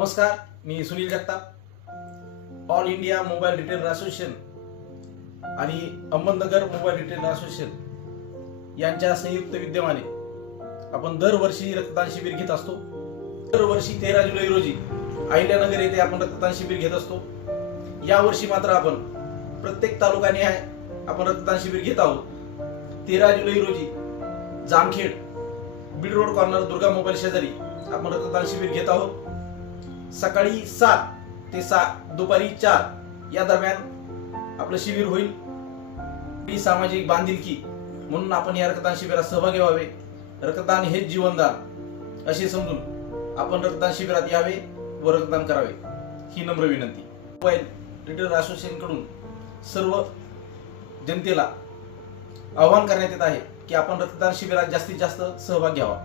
नमस्कार, मी Sunil Jagtap, all India mobile retailer association आणि अहमदनगर मोबाईल रिटेलर असोसिएशन यांच्या संयुक्त विद्यमाने आपण दरवर्षी रक्तदान शिबिर घेत असतो। दरवर्षी 13 जुलै रोजी अहिल्यानगर येथे आपण रक्तदान शिबिर घेत असतो। यावर्षी मात्र आपण प्रत्येक तालुकानिहाय आपण रक्तदान शिबिर घेत आहोत। 13 जुलै रोजी Jamkhed Beed road corner Durga mobile शेजारी आपण रक्तदान शिबिर घेत आहोत। सकाळी 7 ते दुपारी 4 या दरम्यान आपलं शिबिर होईल। ही सामाजिक बांधिलकी म्हणून आपण या रक्तदान शिबिरात सहभागी व्हावे। रक्तदान हेच जीवनदान असे समजून आपण रक्तदान शिबिरात यावे व रक्तदान करावे ही नम्र विनंती। मोबाईल रिटेलर असोसिएशन कडून सर्व जनतेला आवाहन करण्यात येत आहे की आपण रक्तदान शिबिरात जास्तीत जास्त सहभाग घ्यावा।